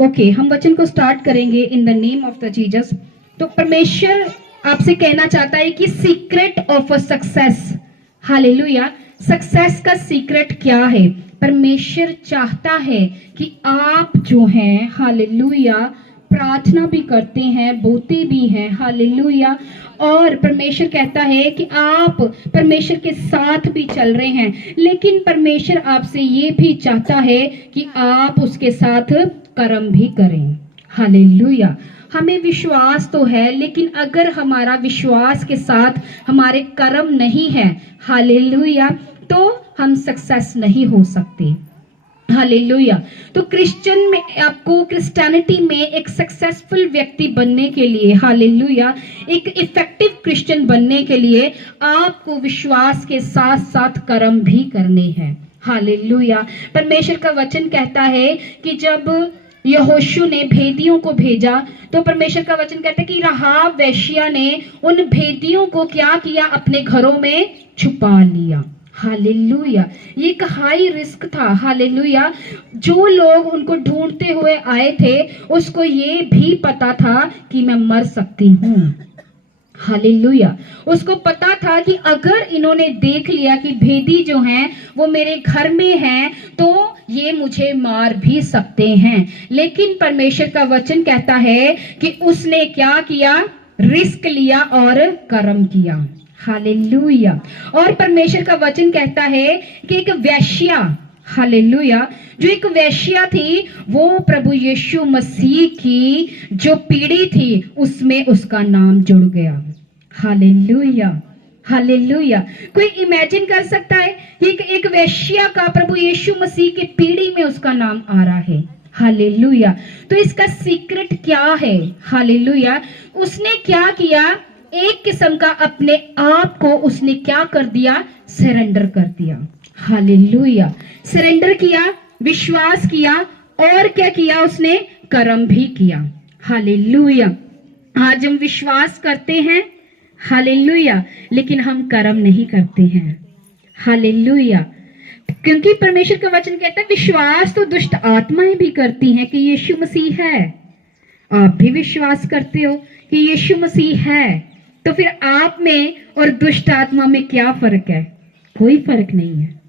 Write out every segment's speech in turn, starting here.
Okay, हम वचन को स्टार्ट करेंगे in the name of the Jesus. तो परमेश्वर आपसे कहना चाहता है कि secret of a success, hallelujah, success का सीक्रेट क्या है। परमेश्वर चाहता है कि आप जो हैं, हालेलुया, प्रार्थना भी करते हैं, बोते भी हैं, हालेलुया, और परमेश्वर कहता है कि आप परमेश्वर के साथ भी चल रहे हैं, लेकिन परमेश्वर आपसे ये भी चाहता है कि आप उसके साथ कर्म भी करें। हालेलुया। हमें विश्वास तो है, लेकिन अगर हमारा विश्वास के साथ हमारे कर्म नहीं है, हालेलुया, तो हम सक्सेस नहीं हो सकते। हालेलुया। तो क्रिश्चियन में, आपको क्रिश्चियनिटी में एक सक्सेसफुल व्यक्ति बनने के लिए, हालेलुया, एक इफेक्टिव क्रिश्चियन बनने के लिए आपको विश्वास के साथ साथ कर्म भी करने हैं। हालेलुया। परमेश्वर का वचन कहता है कि जब यहोशू ने भेदियों को भेजा, तो परमेश्वर का वचन कहता है कि राहाब वेश्या ने उन भेदियों को क्या किया, अपने घरों में छुपा लिया। हालेलुया। ये एक हाई रिस्क था। हालेलुया। जो लोग उनको ढूंढते हुए आए थे, उसको ये भी पता था कि मैं मर सकती हूँ। हालेलुया। उसको पता था कि अगर इन्होंने देख लिया कि भेदी जो हैं वो मेरे घर में हैं, तो ये मुझे मार भी सकते हैं। लेकिन परमेश्वर का वचन कहता है कि उसने क्या किया, रिस्क लिया और कर्म किया। हालेलुया। और परमेश्वर का वचन कहता है कि एक वेश्या, हालेलुया, जो एक वेश्या थी, वो प्रभु यीशु मसीह की जो पीढ़ी थी उसमें उसका नाम जुड़ गया। हालेलुया। हालेलुया। कोई इमेजिन कर सकता है कि एक वेश्या का प्रभु यीशु मसीह की पीढ़ी में उसका नाम आ रहा है। हालेलुया। तो इसका सीक्रेट क्या है। हालेलुया। उसने क्या किया, एक किस्म का अपने आप को उसने क्या कर दिया, सरेंडर कर दिया। हालेलुया। सरेंडर किया, विश्वास किया, और क्या किया उसने, कर्म भी किया। हालेलुया। आज हम विश्वास करते हैं, हालेलुया, लेकिन हम कर्म नहीं करते हैं। हालेलुया। क्योंकि परमेश्वर का वचन कहता है विश्वास तो दुष्ट आत्माएं भी करती हैं कि यीशु मसीह है। आप भी विश्वास करते हो कि यीशु मसीह है, तो फिर आप में और दुष्ट आत्मा में क्या फर्क है? कोई फर्क नहीं है।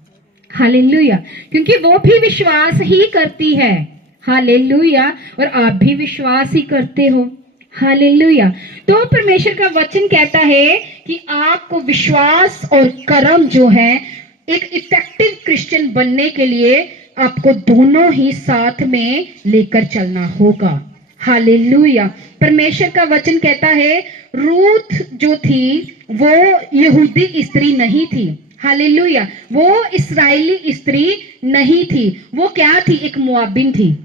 हालेलुया। क्योंकि वो भी विश्वास ही करती है। हालेलुया। और आप भी विश्वास ही करते हो। हालेलुया। तो परमेश्वर का वचन कहता है कि आपको विश्वास और कर्म जो है, एक इफेक्टिव क्रिश्चियन बनने के लिए आपको दोनों ही साथ में लेकर चलना होगा। हालेलुया। परमेश्वर का वचन कहता है रूथ जो थी वो यहूदी स्त्री नहीं थी। हालेलुया। वो इस्राएली स्त्री नहीं थी, वो क्या थी, एक मुआबिन थी।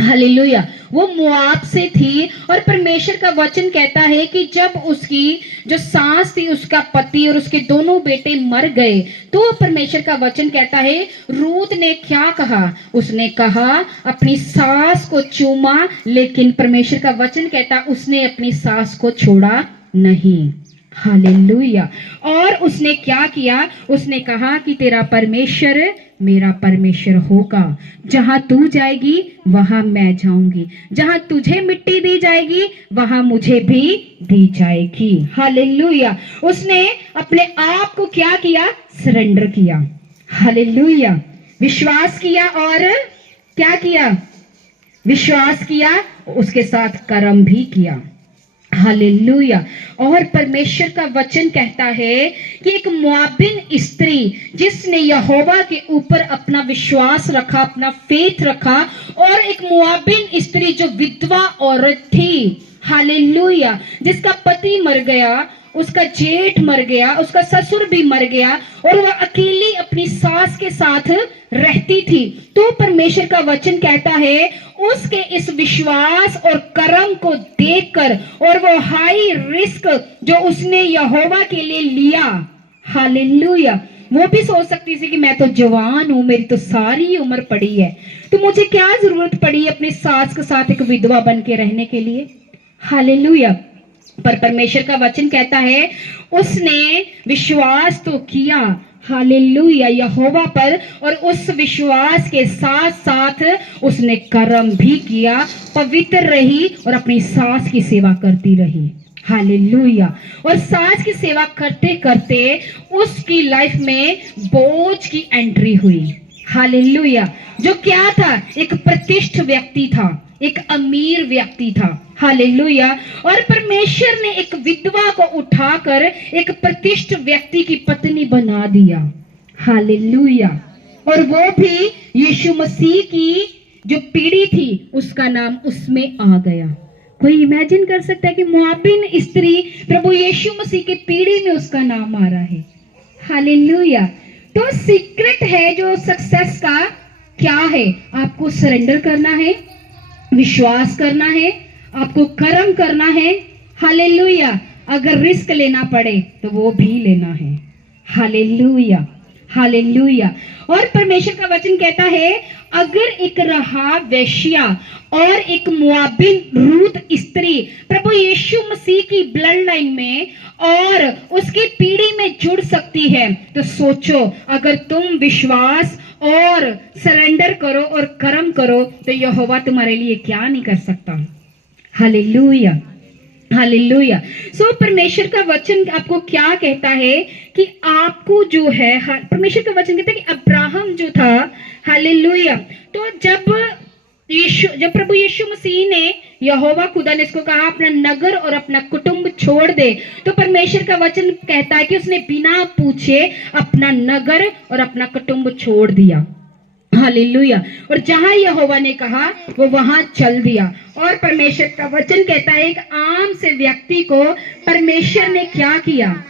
हालेलुया। वो मुआब से थी। और परमेश्वर का वचन कहता है कि जब उसकी जो सास थी, उसका पति और उसके दोनों बेटे मर गए, तो परमेश्वर का वचन कहता है रूत ने क्या कहा, उसने कहा अपनी सास को चूमा, लेकिन परमेश्वर का वचन कहता उसने अपनी सास को छोड़ा नहीं। हालेलुया। और उसने क्या किया, उसने कहा कि तेरा परमेश्वर मेरा परमेश्वर होगा, जहां तू जाएगी वहां मैं जाऊंगी, जहां तुझे मिट्टी दी जाएगी वहां मुझे भी दी जाएगी। हालेलुया। उसने अपने आप को क्या किया, सरेंडर किया। हालेलुया। विश्वास किया और क्या किया, विश्वास किया, उसके साथ कर्म भी किया। हालेलुया। और परमेश्वर का वचन कहता है कि एक मुआबिन स्त्री जिसने यहोवा के ऊपर अपना विश्वास रखा, अपना फेथ रखा, और एक मुआबिन स्त्री जो विधवा औरत थी, हालेलुया, जिसका पति मर गया, उसका जेठ मर गया, उसका ससुर भी मर गया, और वह अकेली अपनी सास के साथ रहती थी। तो परमेश्वर का वचन कहता है उसके इस विश्वास और कर्म को देखकर, और वो हाई रिस्क जो उसने यहोवा के लिए लिया, हालेलुया, वो भी सोच सकती थी कि मैं तो जवान हूं, मेरी तो सारी उम्र पड़ी है, तो मुझे क्या जरूरत पड़ी अपनी सास के साथ एक विधवा बन के रहने के लिए। हालेलुया। पर परमेश्वर का वचन कहता है उसने विश्वास तो किया, हालेलुया, यहोवा पर, और उस विश्वास के साथ साथ उसने कर्म भी किया, पवित्र रही और अपनी सास की सेवा करती रही। हालेलुया। और सास की सेवा करते करते उसकी लाइफ में बोझ की एंट्री हुई। हालेलुया। जो क्या था, एक प्रतिष्ठित व्यक्ति था, एक अमीर व्यक्ति था। हालेलुया। और परमेश्वर ने एक विधवा को उठाकर एक प्रतिष्ठित व्यक्ति की पत्नी बना दिया। हालेलुया। और वो भी यीशु मसीह की जो पीढ़ी थी उसका नाम उसमें आ गया। कोई इमेजिन कर सकता है कि मोआबिन स्त्री प्रभु यीशु मसीह की पीढ़ी में उसका नाम आ रहा है। हालेलुया। तो सीक्रेट है जो सक्सेस का क्या है, आपको सरेंडर करना है, विश्वास करना है, आपको कर्म करना है। हालेलुया। अगर रिस्क लेना पड़े तो वो भी लेना है। Hallelujah, hallelujah. और परमेश्वर का वचन कहता है, अगर एक राहाब वेश्या और एक मोआबिन रूत स्त्री प्रभु यीशु मसीह की ब्लड लाइन में और उसकी पीढ़ी में जुड़ सकती है, तो सोचो अगर तुम विश्वास और सरेंडर करो और कर्म करो तो यहोवा तुम्हारे लिए क्या नहीं कर सकता। Hallelujah, hallelujah. सो परमेश्वर का वचन आपको क्या कहता है कि आपको जो है, परमेश्वर का वचन कहता है कि अब्राहम जो था, हालेलुया, तो जब प्रभु यीशु मसीह ने, यहोवा खुदा ने इसको कहा अपना नगर और अपना कुटुंब छोड़ दे, तो परमेश्वर का वचन कहता है कि उसने बिना पूछे अपना नगर और अपना कुटुंब छोड़ दिया। हालेलुया। और जहां यहोवा ने कहा वो वहां चल दिया। और परमेश्वर का वचन कहता है एक आम से व्यक्ति को परमेश्वर ने क्या किया,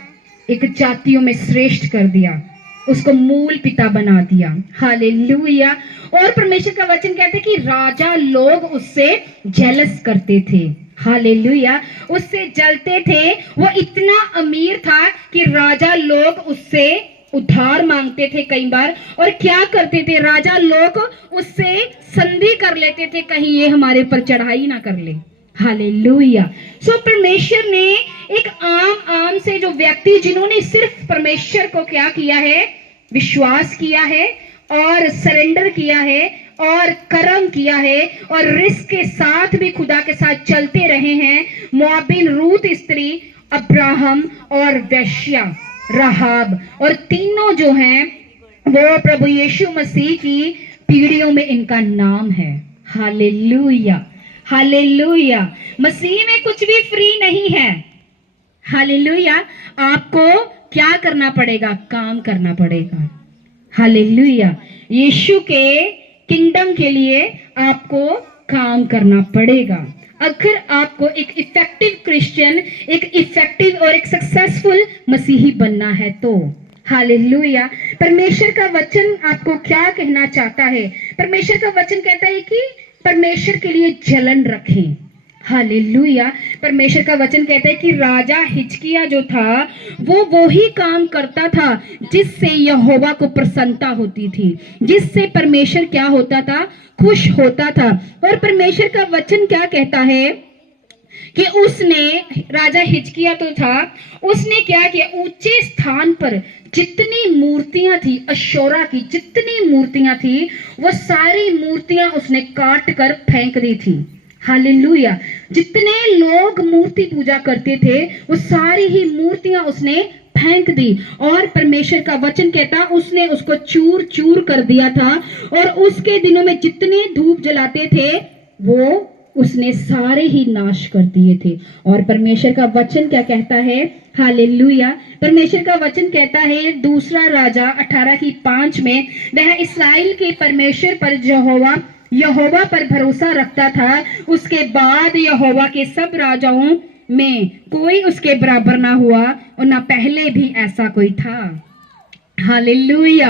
एक जातियों में श्रेष्ठ कर दिया, उसको मूल पिता बना दिया। हालेलुया। और परमेश्वर का वचन कहता है कि राजा लोग उससे जेलस करते थे। हालेलुया। उससे जलते थे। वो इतना अमीर था कि राजा लोग उससे उधार मांगते थे कई बार, और क्या करते थे, राजा लोग उससे संधि कर लेते थे, कहीं ये हमारे पर चढ़ाई ना कर ले। हालेलुया। सो परमेश्वर ने एक आम से जो व्यक्ति जिन्होंने सिर्फ परमेश्वर को क्या किया है, विश्वास किया है और सरेंडर किया है और कर्म किया है और रिस्क के साथ भी खुदा के साथ चलते रहे हैं, मोआबिन रूत स्त्री, अब्राहम और वेश्या राहाब, और तीनों जो हैं वो प्रभु यीशु मसीह की पीढ़ियों में इनका नाम है। Hallelujah, hallelujah. मसीह में कुछ भी फ्री नहीं है। हालेलुया। आपको क्या करना पड़ेगा, काम करना पड़ेगा। हालेलुया। यीशु के किंगडम के लिए आपको काम करना पड़ेगा। अगर आपको एक इफेक्टिव क्रिश्चियन, एक इफेक्टिव और एक सक्सेसफुल मसीही बनना है तो। हालेलुया। परमेश्वर का वचन आपको क्या कहना चाहता है, परमेश्वर का वचन कहता है कि परमेश्वर के लिए जलन रखें। हालेलुया। परमेश्वर का वचन कहता है कि राजा हिजकिया जो था वो ही काम करता था जिससे यहोवा को प्रसन्नता होती थी, जिससे परमेश्वर क्या होता था, खुश होता था। और परमेश्वर का वचन क्या कहता है कि उसने, राजा हिजकिया तो था, उसने क्या किया, ऊंचे स्थान पर जितनी मूर्तियां थी, अशोरा की जितनी मूर्तियां थी, वो सारी मूर्तियां उसने काट कर फेंक दी थी। हालेलुया। जितने लोग मूर्ति पूजा करते थे वो सारी ही मूर्तियां उसने फेंक दी। और परमेश्वर का वचन कहता उसने उसको चूर चूर कर दिया था, और उसके दिनों में जितने धूप जलाते थे वो उसने सारे ही नाश कर दिए थे। और परमेश्वर का वचन क्या कहता है, हालेलुया। परमेश्वर का वचन कहता है दूसरा राजा 18:5 में, वह इस्राएल के परमेश्वर पर यहोवा पर भरोसा रखता था, उसके बाद यहोवा के सब राजाओं में कोई उसके बराबर ना हुआ और ना पहले भी ऐसा कोई था। Hallelujah,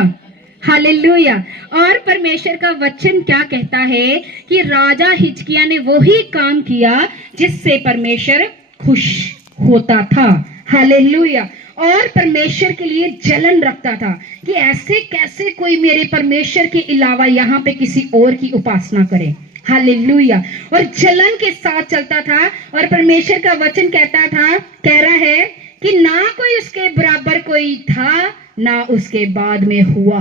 hallelujah. और परमेश्वर का वचन क्या कहता है कि राजा हिजकिया ने वही काम किया जिससे परमेश्वर खुश होता था। हालेलुया। और परमेश्वर के लिए जलन रखता था कि ऐसे कैसे कोई मेरे परमेश्वर के अलावा यहाँ पे किसी और की उपासना करे। हालेलुया। और जलन के साथ चलता था। और परमेश्वर का वचन कह रहा है कि ना कोई उसके बराबर कोई था ना उसके बाद में हुआ।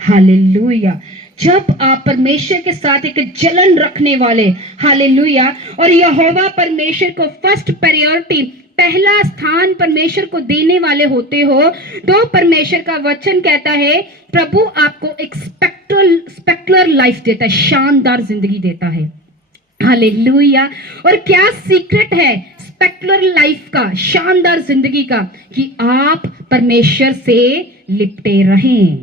हालेलुया। जब आप परमेश्वर के साथ एक जलन रखने वाले, हालेलुया, और यहोवा परमेश्वर को फर्स्ट प्रायोरिटी, पहला स्थान परमेश्वर को देने वाले होते हो, तो परमेश्वर का वचन कहता है प्रभु आपको एक स्पेक्टुलर लाइफ देता है, शानदार जिंदगी देता है। हालेलुया। और क्या सीक्रेट है स्पेक्टुलर लाइफ का, शानदार जिंदगी का? कि आप परमेश्वर से लिपटे रहें।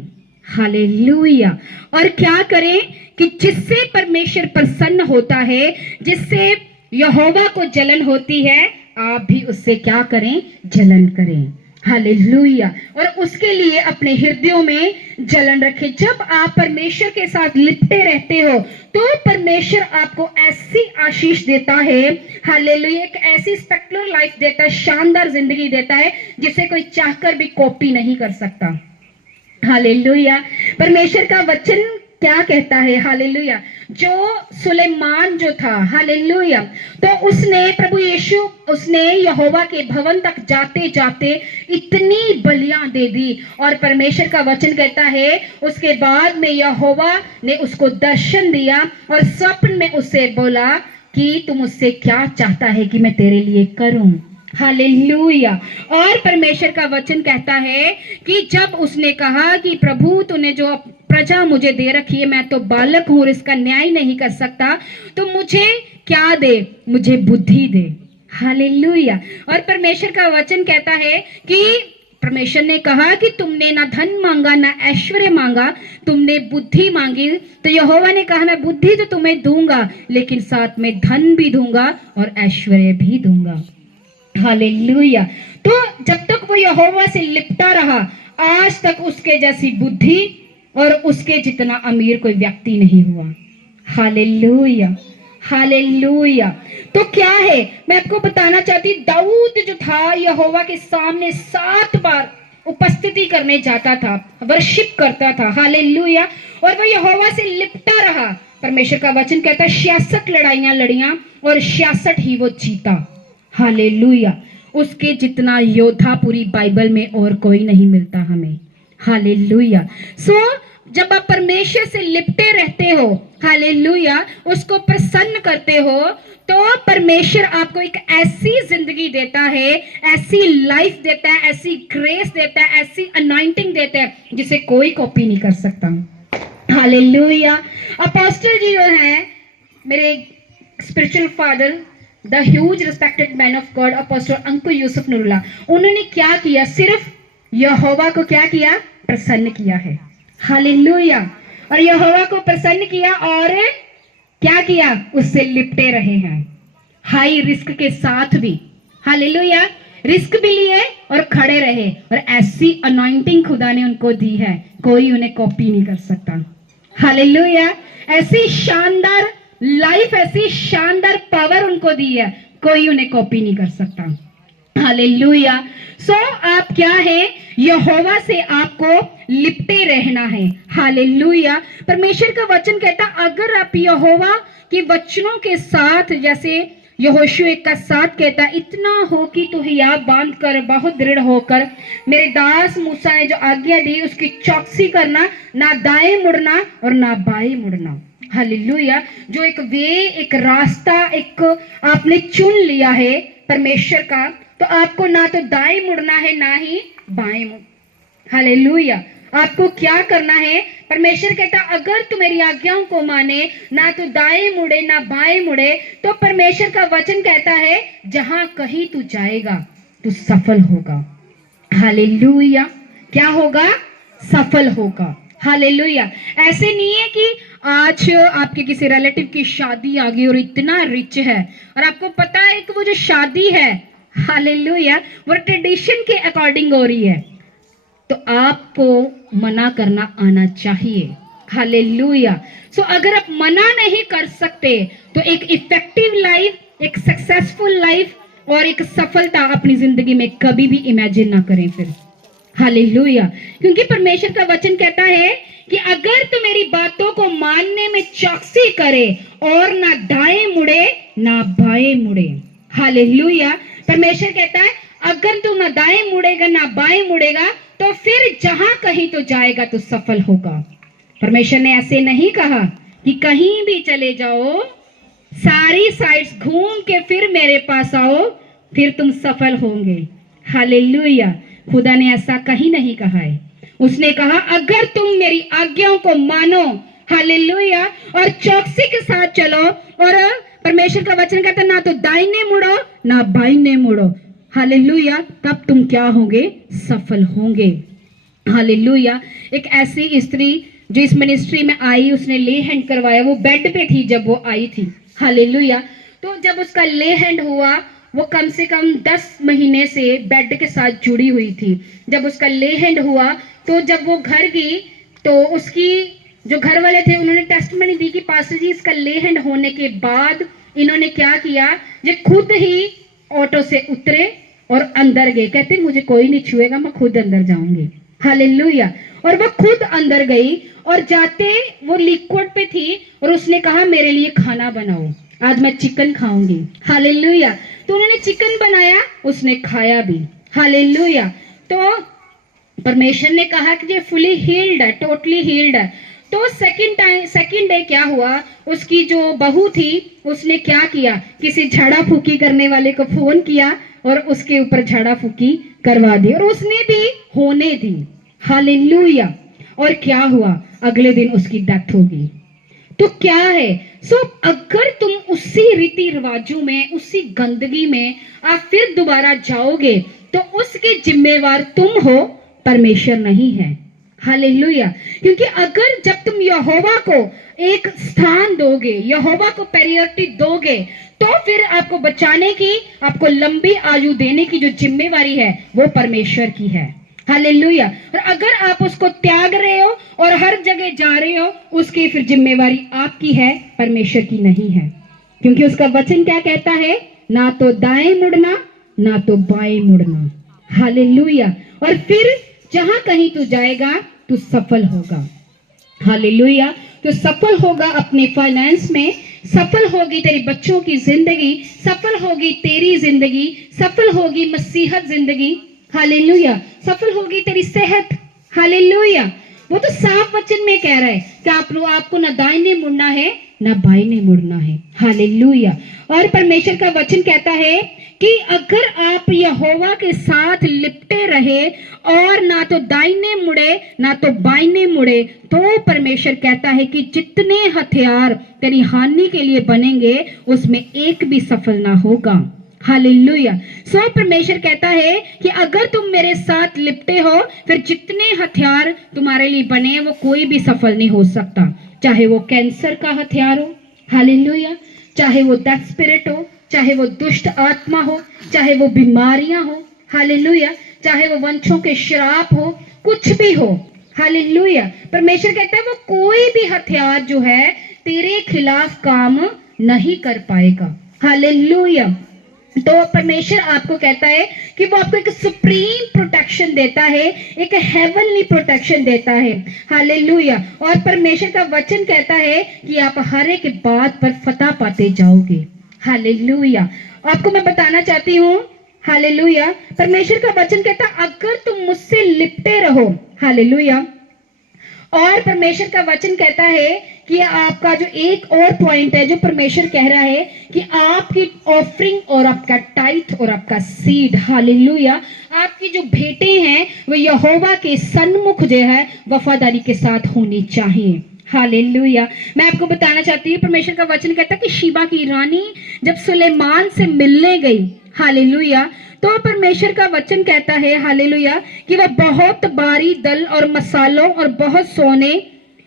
हालेलुया। और क्या करें? कि जिससे परमेश्वर प्रसन्न होता है, जिससे यहोवा को जलन होती है, आप भी उससे क्या करें? जलन करें। हालेलुया। और उसके लिए अपने हृदयों में जलन रखें। जब आप परमेश्वर के साथ लिपटे रहते हो तो परमेश्वर आपको ऐसी आशीष देता है, हालेलुया, एक ऐसी स्पेक्टुलर लाइफ देता है, शानदार जिंदगी देता है, जिसे कोई चाहकर भी कॉपी नहीं कर सकता। हालेलुया। परमेश्वर का वचन क्या कहता है? हालेलुया। जो सुलेमान जो था, हालेलुया, तो उसने प्रभु यीशु, उसने यहोवा के भवन तक जाते जाते इतनी बलियां दे दी, और परमेश्वर का वचन कहता है उसके बाद में यहोवा ने उसको दर्शन दिया और स्वप्न में उससे बोला कि तू मुझसे क्या चाहता है कि मैं तेरे लिए करूं। हालेलुया। और परमेश्वर का वचन कहता है कि जब उसने कहा कि प्रभु तूने जो प्रजा मुझे दे रखी है, मैं तो बालक हूं और इसका न्याय नहीं कर सकता, तो मुझे क्या दे? मुझे बुद्धि दे। हालेलुया। और परमेश्वर का वचन कहता है कि परमेश्वर ने कहा कि तुमने ना धन मांगा ना ऐश्वर्य मांगा, तुमने बुद्धि मांगी। तो यहोवा ने कहा मैं बुद्धि तो तुम्हें दूंगा, लेकिन साथ में धन भी दूंगा और ऐश्वर्य भी दूंगा। हालेलुया। तो जब तक वो यहोवा से लिपटा रहा, आज तक उसके जैसी बुद्धि और उसके जितना अमीर कोई व्यक्ति नहीं हुआ। हालेलुया। हालेलुया। तो क्या है, मैं आपको बताना चाहती, दाऊद जो था यहोवा के सामने 7 बार उपस्थिति करने जाता था, वर्शिप करता था। हालेलुया। और वो यहोवा से लिपटा रहा। परमेश्वर का वचन कहता है 66 लड़ाइयां लड़ियां और 66 ही वो जीता। हालेलुया। उसके जितना योद्धा पूरी बाइबल में और कोई नहीं मिलता हमें। हालेलुया। सो जब आप परमेश्वर से लिपटे रहते हो, हालेलुया, उसको प्रसन्न करते हो, तो परमेश्वर आपको एक ऐसी जिंदगी देता है, ऐसी लाइफ देता है, ऐसी ग्रेस देता है, ऐसी अनॉइंटिंग देता है, जिसे कोई कॉपी नहीं कर सकता। हालेलुया। अपोस्टल जी जो है मेरे spiritual father, the huge respected man of God, apostle Ankur Yusuf Nurullah, उन्होंने क्या किया? सिर्फ यहोवा को क्या किया? प्रसन्न किया है। हालेलुया। और यहोवा को प्रसन्न किया और क्या किया? उससे लिपटे रहे हैं, हाई रिस्क के साथ भी। हालेलुया। रिस्क भी लिए और खड़े रहे, और ऐसी अनॉइंटिंग खुदा ने उनको दी है, कोई उन्हें कॉपी नहीं कर सकता। हालेलुया। ऐसी शानदार लाइफ, ऐसी शानदार पावर उनको दी है, कोई उन्हें कॉपी नहीं कर सकता। हालेलुया। सो आप क्या है? यहोवा से आपको लिपटे रहना है। हालेलुया। परमेश्वर का वचन कहता अगर आप यहोवा के वचनों के साथ, जैसे यहोशू 1 का 7 कहता है, इतना हो कि तू हियाव बांध कर बहुत दृढ़ होकर मेरे दास मूसा ने जो आज्ञा दी उसकी चौकसी करना, ना दाएं मुड़ना और ना बाएं मुड़ना। हालेलुया। जो एक वे, एक रास्ता, एक आपने चुन लिया है परमेश्वर का, तो आपको ना तो दाएं मुड़ना है ना ही बाएं मुड़। हालेलुया। आपको क्या करना है? परमेश्वर कहता अगर तू मेरी आज्ञाओं को माने, ना तो दाएं मुड़े ना बाएं मुड़े, तो परमेश्वर का वचन कहता है जहां कहीं तू जाएगा तू सफल होगा। हालेलुया। क्या होगा? सफल होगा। हालेलुया। ऐसे नहीं है कि आज आपके किसी रिलेटिव की शादी आ गई और इतना रिच है, और आपको पता है कि वो जो शादी है, हालेलुया, वो ट्रेडिशन के अकॉर्डिंग हो रही है, तो आपको मना करना आना चाहिए। हालेलुया। सो अगर आप मना नहीं कर सकते तो एक इफेक्टिव लाइफ, एक सक्सेसफुल लाइफ और एक सफलता अपनी जिंदगी में कभी भी इमेजिन ना करें फिर। हालेलुया। क्योंकि परमेश्वर का वचन कहता है कि अगर तू मेरी बातों को मानने में चौकसी करे और ना दाएं मुड़े ना बाएं मुड़े। हालेलुया। परमेश्वर कहता है अगर तू ना दाएं मुड़ेगा ना बाएं मुड़ेगा तो फिर जहां कहीं तो जाएगा तो सफल होगा। परमेश्वर ने ऐसे नहीं कहा कि कहीं भी चले जाओ, सारी साइड्स घूम के फिर मेरे पास आओ, फिर तुम सफल होंगे। हालेलुया। खुदा ने ऐसा कहीं नहीं कहा है। उसने कहा अगर तुम मेरी आज्ञाओं को मानो, हालेलुया, और चौकसी के साथ चलो, और परमेश्वर का वचन कहता ना तो दाहिने मुड़ो ना बाइने मुड़ो, हालेलुया, तब तुम क्या होंगे? सफल होंगे। हालेलुया। एक ऐसी स्त्री जो इस मिनिस्ट्री में आई, उसने ले हैंड करवाया, वो बेड पे थी जब वो आई थी। हालेलुया। तो जब उसका ले हैंड हुआ, वो कम से कम 10 महीने से बेड के साथ जुड़ी हुई थी। जब उसका ले हैंड हुआ, तो जब वो घर गई, तो उसकी जो घर वाले थे उन्होंने टेस्टमनी दी कि पास्टर जी इसका ले हैंड होने के बाद इन्होंने क्या किया, ये खुद ही ऑटो से उतरे और अंदर गए। कहते मुझे कोई नहीं छुएगा, मैं खुद अंदर जाऊंगी। हालेलुया। और वो खुद अंदर गई, और जाते वो लिक्विड पे थी, और उसने कहा मेरे लिए खाना बनाओ, आज मैं चिकन खाऊंगी। हालेलुया। तो उन्होंने चिकन बनाया, उसने खाया भी। हालेलुया। तो परमेश्वर ने कहा कि ये फुली हील्ड है, टोटली हील्ड है। तो सेकंड डे क्या हुआ, उसकी जो बहू थी उसने क्या किया, किसी झाड़ा फूकी करने वाले को फोन किया और उसके ऊपर झाड़ा फूकी करवा दी, और उसने भी होने दी। हालेलुया। और क्या हुआ, अगले दिन उसकी डेथ हो गई। तो क्या है, अगर तुम उसी रीति रिवाजों में, उसी गंदगी में आप फिर दोबारा जाओगे, तो उसके जिम्मेवार तुम हो, परमेश्वर नहीं है। हालेलुया। क्योंकि अगर जब तुम यहोवा को एक स्थान दोगे, यहोवा को प्रायोरिटी दोगे, तो फिर आपको बचाने की, आपको लंबी आयु देने की जो जिम्मेवारी है वो परमेश्वर की है। हालेलुया। और अगर आप उसको त्याग रहे हो और हर जगह जा रहे हो, उसकी फिर जिम्मेवारी आपकी है, परमेश्वर की नहीं है। क्योंकि उसका वचन क्या कहता है, ना तो दाएं मुड़ना ना तो बाएं मुड़ना। हालेलुया। और फिर जहां कहीं तू जाएगा तू सफल होगा। हालेलुया। तो सफल होगा अपने फाइनेंस में, सफल होगी तेरी बच्चों की जिंदगी, सफल होगी तेरी जिंदगी, सफल होगी मसीहत जिंदगी। हालेलुया। सफल होगी तेरी सेहत। हालेलुया। वो तो साफ वचन में कह रहा है कि आपको ना दाहिने मुड़ना है ना बाइने मुड़ना है। हालेलुया। और परमेश्वर का वचन कहता है कि अगर आप यहोवा के साथ लिपटे रहे और ना तो दाहिने मुड़े ना तो बाइने मुड़े, तो परमेश्वर कहता है कि जितने हथियार तेरी हानि के लिए बनेंगे उसमें एक भी सफल ना होगा। हालेलुया। परमेश्वर कहता है कि अगर तुम मेरे साथ लिपटे हो, फिर जितने हथियार तुम्हारे लिए बने वो कोई भी सफल नहीं हो सकता। चाहे वो कैंसर का हथियार हो, हालेलुया, चाहे वो डेथ स्पिरिट हो, चाहे वो दुष्ट आत्मा हो, चाहे वो बीमारियां हो, हालेलुया, चाहे वो वंशों के श्राप हो, कुछ भी हो। हालेलुया। परमेश्वर कहता है वो कोई भी हथियार जो है तेरे खिलाफ काम नहीं कर पाएगा। हालेलुया। तो परमेश्वर आपको कहता है कि वो आपको एक सुप्रीम प्रोटेक्शन देता है, एक हेवनली प्रोटेक्शन देता है। हालेलुया। और परमेश्वर का वचन कहता है कि आप हर एक बात पर फतह पाते जाओगे। हालेलुया। आपको मैं बताना चाहती हूँ, हालेलुया, परमेश्वर का वचन कहता है अगर तुम मुझसे लिपटे रहो, हालेलुया। और परमेश्वर का वचन कहता है कि आपका जो एक और पॉइंट है जो परमेश्वर कह रहा है कि आपकी ऑफरिंग और आपका टाइथ और आपका सीड, हालेलुया, आपकी जो भेंटे हैं वो यहोवा के सन्मुख जो है वफादारी के साथ होनी चाहिए। हालेलुया। मैं आपको बताना चाहती हूँ, परमेश्वर का वचन कहता है कि शीबा की रानी जब सुलेमान से मिलने गई, हालेलुया, तो परमेश्वर का वचन कहता है, हालेलुया, कि वह बहुत भारी दल और मसालों और बहुत सोने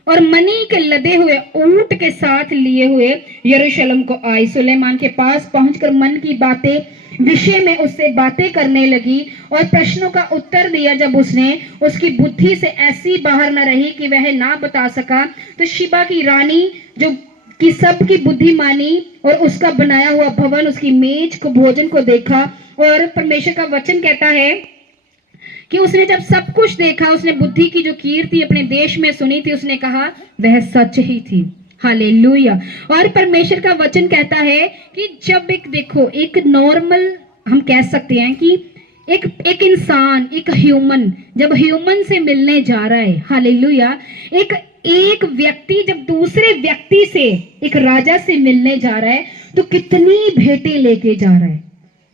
और मनी के लदे हुए ऊंट के साथ लिए हुए यरूशलेम को आई। सुलेमान के पास पहुंचकर मन की बातें विषय में उससे बातें करने लगी और प्रश्नों का उत्तर दिया। जब उसने उसकी बुद्धि से ऐसी बाहर न रही कि वह ना बता सका, तो शिबा की रानी जो कि सबकी बुद्धि मानी और उसका बनाया हुआ भवन, उसकी मेज को, भोजन को देखा। और परमेश्वर का वचन कहता है कि उसने जब सब कुछ देखा, उसने बुद्धि की जो कीर्ति अपने देश में सुनी थी, उसने कहा वह सच ही थी। हालेलुया। और परमेश्वर का वचन कहता है कि जब एक देखो, एक नॉर्मल हम कह सकते हैं कि एक इंसान, एक ह्यूमन जब ह्यूमन से मिलने जा रहा है, हालेलुया, एक व्यक्ति जब दूसरे व्यक्ति से, एक राजा से मिलने जा रहा है, तो कितनी भेंटें लेके जा रहा है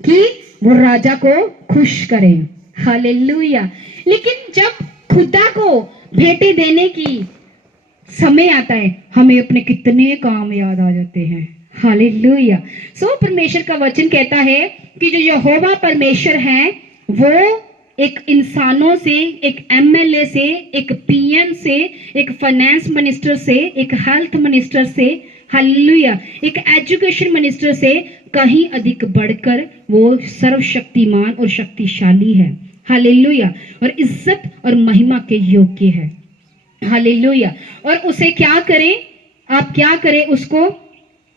कि वो राजा को खुश करें, हालेलुया। लेकिन जब खुदा को भेंटें देने की समय आता है, हमें अपने कितने काम याद आ जाते हैं, हालेलुया। सो परमेश्वर का वचन कहता है कि जो यहोवा परमेश्वर है वो एक इंसानों से, एक एमएलए से, एक पीएम से, एक फाइनेंस मिनिस्टर से, एक हेल्थ मिनिस्टर से, हालेलुया, एक एजुकेशन मिनिस्टर से कहीं अधिक बढ़कर वो सर्वशक्तिमान और शक्तिशाली है, हालेलुया, और इज्जत और महिमा के योग्य है, हालेलुया। और उसे क्या करें, आप क्या करें, उसको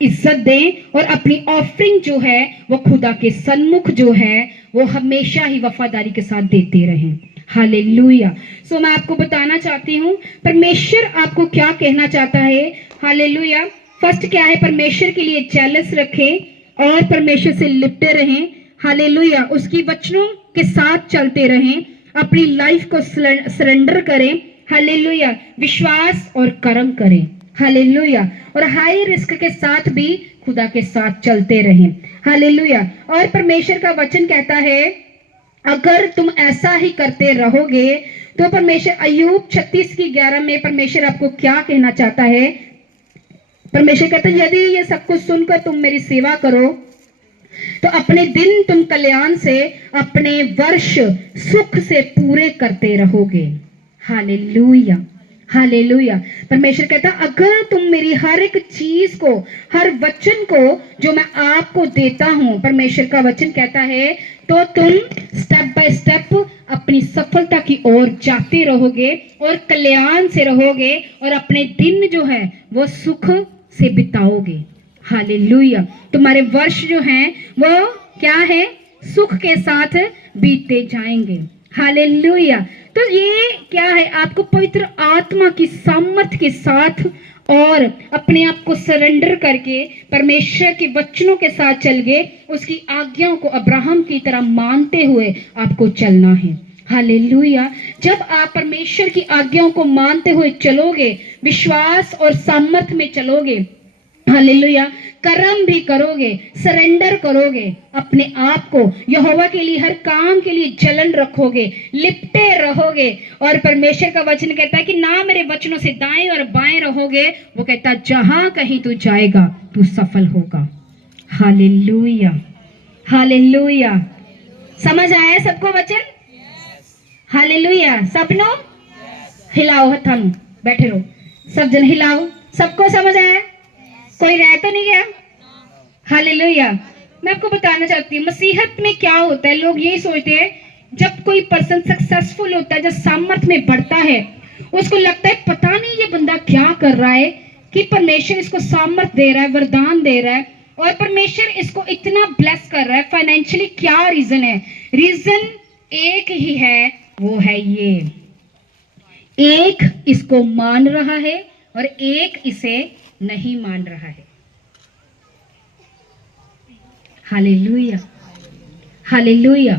इज्जत दें और अपनी ऑफरिंग जो है वो खुदा के सन्मुख जो है वो हमेशा ही वफादारी के साथ देते रहें, हालेलुया। सो मैं आपको बताना चाहती हूँ परमेश्वर आपको क्या कहना चाहता है, हालेलुया। फर्स्ट क्या है, परमेश्वर के लिए जेलस रखें और परमेश्वर से लिपटे रहें, हालेलुया, उसकी वचनों के साथ चलते रहें, अपनी लाइफ को सरेंडर करें, हालेलुया, विश्वास और कर्म करें, हालेलुया, और हाई रिस्क के साथ भी खुदा के साथ चलते रहें, हालेलुया। और परमेश्वर का वचन कहता है अगर तुम ऐसा ही करते रहोगे तो परमेश्वर, अय्यूब 36:11 में परमेश्वर आपको क्या कहना चाहता है, परमेश्वर कहता है यदि ये सब कुछ सुनकर तुम मेरी सेवा करो तो अपने दिन तुम कल्याण से, अपने वर्ष सुख से पूरे करते रहोगे, हालेलुया, हालेलुया। परमेश्वर कहता अगर तुम मेरी हर एक चीज को, हर वचन को जो मैं आपको देता हूं, परमेश्वर का वचन कहता है, तो तुम स्टेप बाय स्टेप अपनी सफलता की ओर जाते रहोगे और कल्याण से रहोगे और अपने दिन जो है वो सुख से बिताओगे, हालेलुया। तुम्हारे वर्ष जो हैं वो क्या है, सुख के साथ बीतते जाएंगे, हालेलुया। तो ये क्या है, आपको पवित्र आत्मा की सामर्थ के साथ और अपने आप को सरेंडर करके परमेश्वर के वचनों के साथ चल गए, उसकी आज्ञाओं को अब्राहम की तरह मानते हुए आपको चलना है, हालेलुया। जब आप परमेश्वर की आज्ञाओं को मानते हुए चलोगे, विश्वास और सामर्थ में चलोगे, हालेलुया, कर्म भी करोगे, सरेंडर करोगे, अपने आप को यहोवा के लिए, हर काम के लिए जलन रखोगे, लिपटे रहोगे, और परमेश्वर का वचन कहता है कि ना मेरे वचनों से दाएं और बाएं रहोगे, वो कहता है जहां कहीं तू जाएगा तू सफल होगा, हालेलुया, हालेलुया। समझ आया सबको वचन, हालेलुया। सबनो हिलाओ, हथानु बैठे रहो, सब जन हिलाओ, सबको समझ आया, कोई रह तो नहीं गया, हालेलुया। मैं आपको बताना चाहती हूँ मसीहत में क्या होता है, लोग यही सोचते हैं जब कोई पर्सन सक्सेसफुल होता है, जब सामर्थ में बढ़ता है, उसको लगता है पता नहीं ये बंदा क्या कर रहा है कि परमेश्वर इसको सामर्थ दे रहा है, वरदान दे रहा है और परमेश्वर इसको इतना ब्लेस कर रहा है फाइनेंशियली। क्या रीजन है, रीजन एक ही है, वो है ये, एक इसको मान रहा है और एक इसे नहीं मान रहा है, हालेलुया, हालेलुया।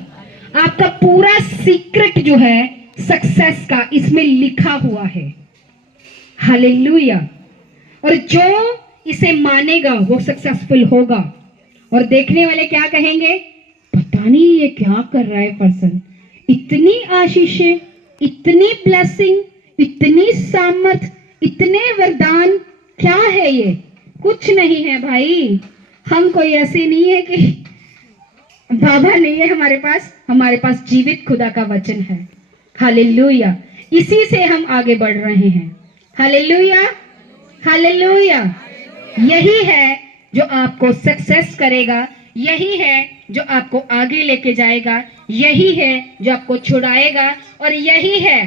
आपका पूरा सीक्रेट जो है सक्सेस का इसमें लिखा हुआ है, हालेलुया। और जो इसे मानेगा वो सक्सेसफुल होगा, और देखने वाले क्या कहेंगे, पता नहीं ये क्या कर रहा है पर्सन, इतनी आशीषें, इतनी ब्लेसिंग, इतनी सामर्थ, इतने वरदान, क्या है ये, कुछ नहीं है भाई, हम कोई ऐसे नहीं है कि बाबा नहीं है हमारे पास जीवित खुदा का वचन है, हालेलुया। इसी से हम आगे बढ़ रहे हैं, हालेलुया, हालेलुया। यही है जो आपको सक्सेस करेगा, यही है जो आपको आगे लेके जाएगा, यही है जो आपको छुड़ाएगा, और यही है,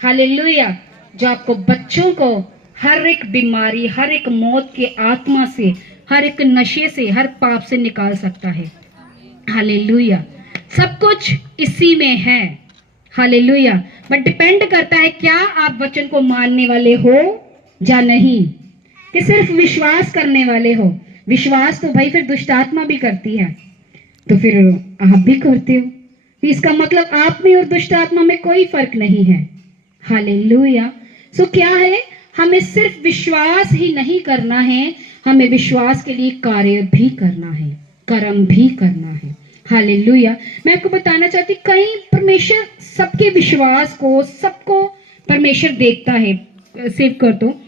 हालेलुया, जो आपको बच्चों को हर एक बीमारी, हर एक मौत के आत्मा से, हर एक नशे से, हर पाप से निकाल सकता है, हालेलुया। सब कुछ इसी में है, हालेलुया। बट डिपेंड करता है क्या आप वचन को मानने वाले हो या नहीं, कि सिर्फ विश्वास करने वाले हो। विश्वास तो भाई फिर दुष्ट आत्मा भी करती है, तो फिर आप भी करते हो, इसका मतलब आप में और दुष्ट आत्मा में कोई फर्क नहीं है। हालेलुया। सो क्या है, हमें सिर्फ विश्वास ही नहीं करना है, हमें विश्वास के लिए कार्य भी करना है, कर्म भी करना है। हालेलुया। मैं आपको बताना चाहती, कहीं परमेश्वर सबके विश्वास को, सबको परमेश्वर देखता है। सेव कर दो।